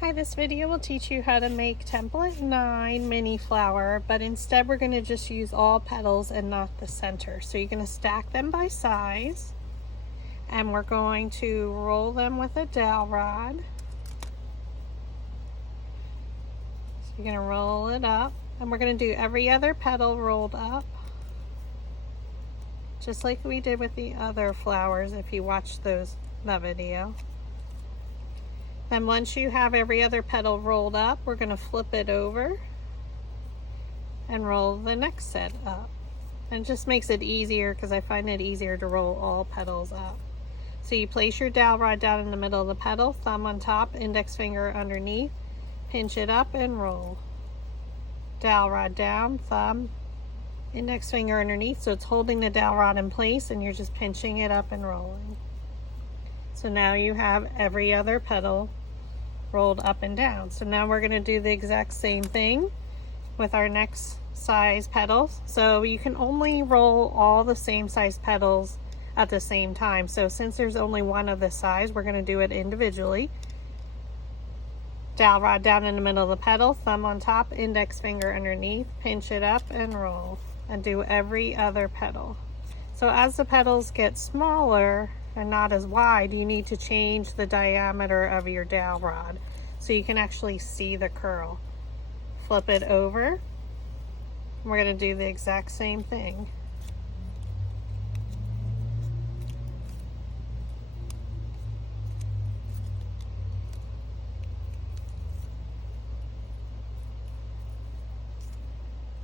Hi, this video will teach you how to make template 9 mini flower, but instead we're going to just use all petals and not the center. So you're going to stack them by size, and we're going to roll them with a dowel rod. So you're going to roll it up, and we're going to do every other petal rolled up, just like we did with the other flowers if you watched that video. Then once you have every other petal rolled up, we're going to flip it over and roll the next set up. And it just makes it easier because I find it easier to roll all petals up. So you place your dowel rod down in the middle of the petal, thumb on top, index finger underneath, pinch it up and roll. Dowel rod down, thumb, index finger underneath, so it's holding the dowel rod in place and you're just pinching it up and rolling. So now you have every other petal rolled up and down. So now we're going to do the exact same thing with our next size petals. So you can only roll all the same size petals at the same time. So since there's only one of this size, we're going to do it individually. Dowel rod down in the middle of the petal, thumb on top, index finger underneath, pinch it up and roll, and do every other petal. So as the petals get smaller and not as wide, you need to change the diameter of your dowel rod so you can actually see the curl. Flip it over. We're going to do the exact same thing.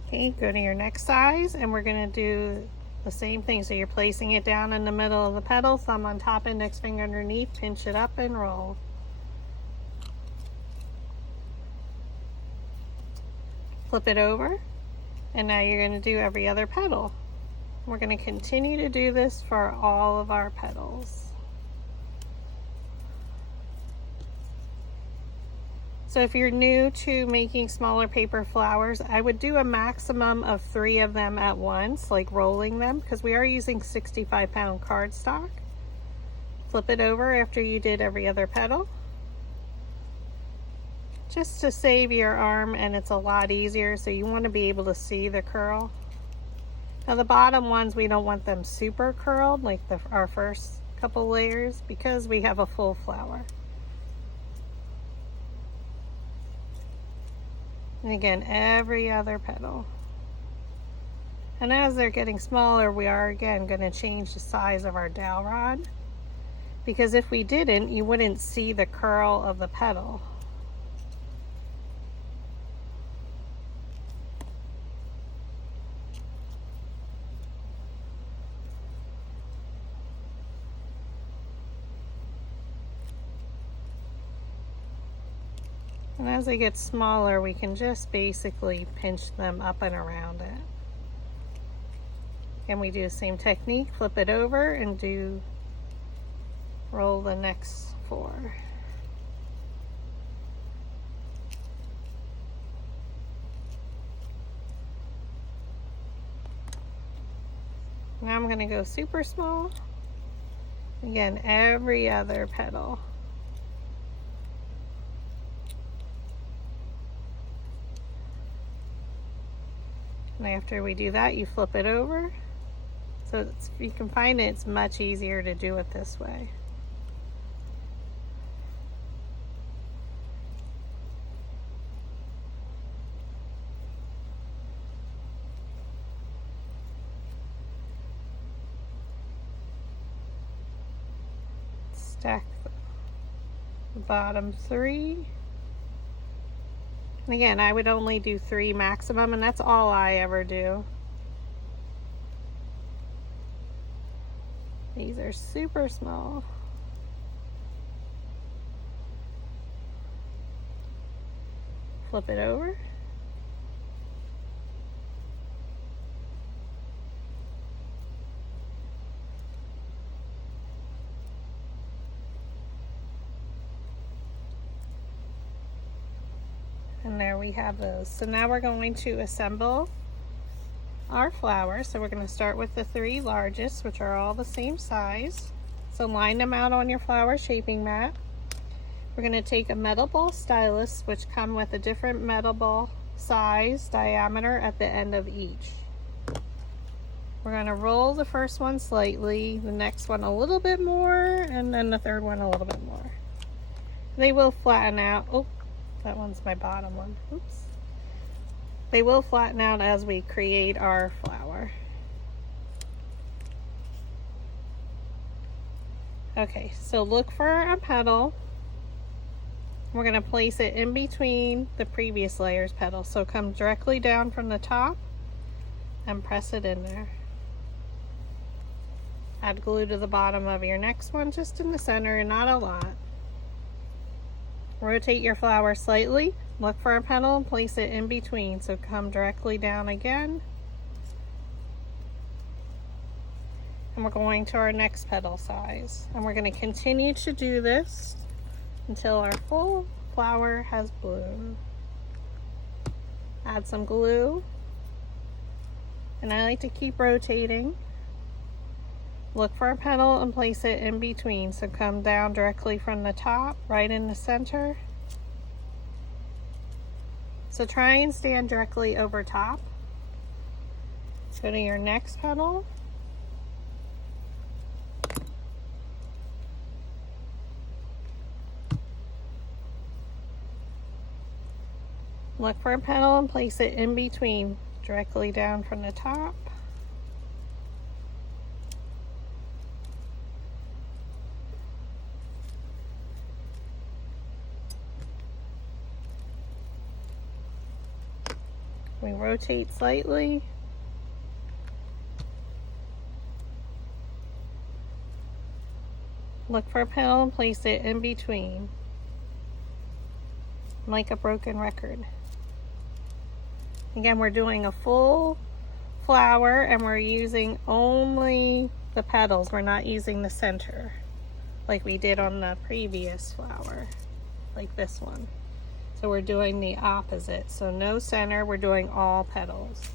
Okay, go to your next size and we're going to do the same thing. So you're placing it down in the middle of the petal, thumb on top, index finger underneath, pinch it up and roll. Flip it over, and now you're going to do every other petal. We're going to continue to do this for all of our petals. So if you're new to making smaller paper flowers, I would do a maximum of 3 of them at once, like rolling them, because we are using 65-pound cardstock. Flip it over after you did every other petal, just to save your arm, and it's a lot easier, so you want to be able to see the curl. Now the bottom ones, we don't want them super curled like our first couple layers because we have a full flower. And again, every other petal. And as they're getting smaller, we are again going to change the size of our dowel rod, because if we didn't, you wouldn't see the curl of the petal. And as they get smaller, we can just basically pinch them up and around it. And we do the same technique, flip it over and roll the next 4. Now I'm going to go super small. Again, every other petal. And after we do that, you flip it over. So if you can find it, it's much easier to do it this way. Stack the bottom 3. And again, I would only do 3 maximum, and that's all I ever do. These are super small. Flip it over. And there we have those. So now we're going to assemble our flowers. So we're going to start with the 3 largest, which are all the same size. So line them out on your flower shaping mat. We're going to take a metal ball stylus, which come with a different metal ball size, diameter at the end of each. We're going to roll the first one slightly, the next one a little bit more, and then the third one a little bit more. They will flatten out. Oh, that one's my bottom one. Oops. They will flatten out as we create our flower. Okay, so look for a petal. We're going to place it in between the previous layer's petals. So come directly down from the top and press it in there. Add glue to the bottom of your next one, just in the center and not a lot. Rotate your flower slightly, look for a petal and place it in between. So come directly down again. And we're going to our next petal size. And we're going to continue to do this until our full flower has bloomed. Add some glue. And I like to keep rotating. Look for a petal and place it in between. So come down directly from the top, right in the center. So try and stand directly over top. Go to your next petal. Look for a petal and place it in between, directly down from the top. We rotate slightly. Look for a petal and place it in between, like a broken record. Again, we're doing a full flower and we're using only the petals. We're not using the center like we did on the previous flower, like this one. So we're doing the opposite. So no center, we're doing all petals.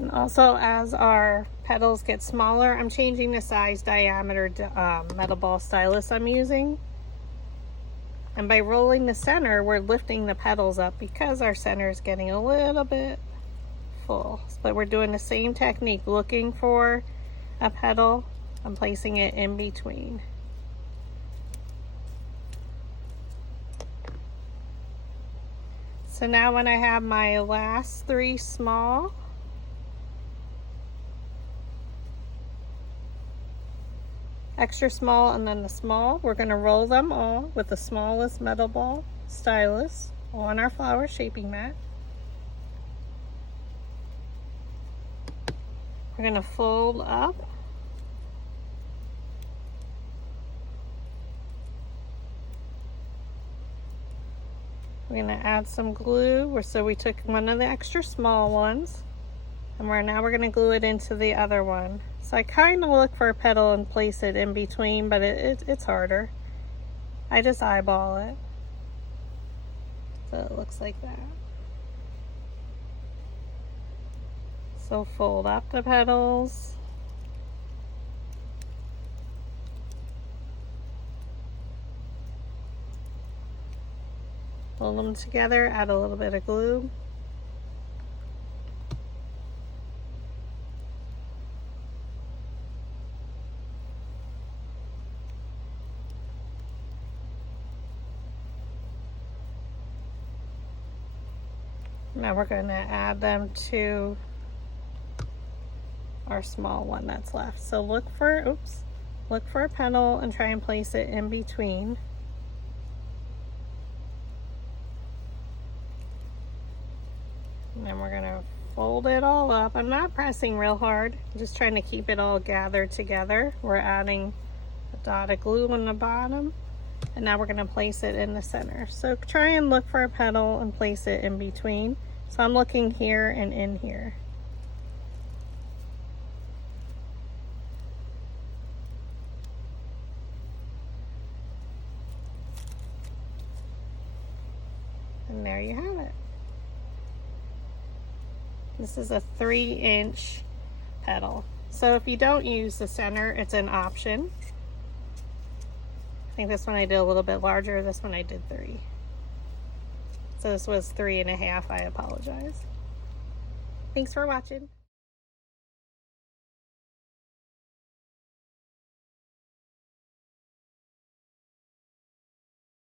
And also, as our petals get smaller, I'm changing the size, diameter, metal ball stylus I'm using. And by rolling the center, we're lifting the petals up because our center is getting a little bit full. But we're doing the same technique, looking for a petal and placing it in between. So now when I have my last three small, extra small and then the small, we're going to roll them all with the smallest metal ball stylus on our flower shaping mat. We're going to fold up. We're going to add some glue. So we took one of the extra small ones and now we're going to glue it into the other one. So I kind of look for a petal and place it in between, but it's harder. I just eyeball it. So it looks like that. So fold up the petals. Fold them together, add a little bit of glue. Now we're going to add them to our small one that's left. So look for a petal and try and place it in between. And then we're going to fold it all up. I'm not pressing real hard, I'm just trying to keep it all gathered together. We're adding a dot of glue on the bottom. And now we're going to place it in the center. So try and look for a petal and place it in between. So I'm looking here and in here. And there you have it. This is a 3-inch petal. So if you don't use the center, it's an option. I think this one I did a little bit larger, this one I did 3. So this was 3.5, I apologize. Thanks for watching.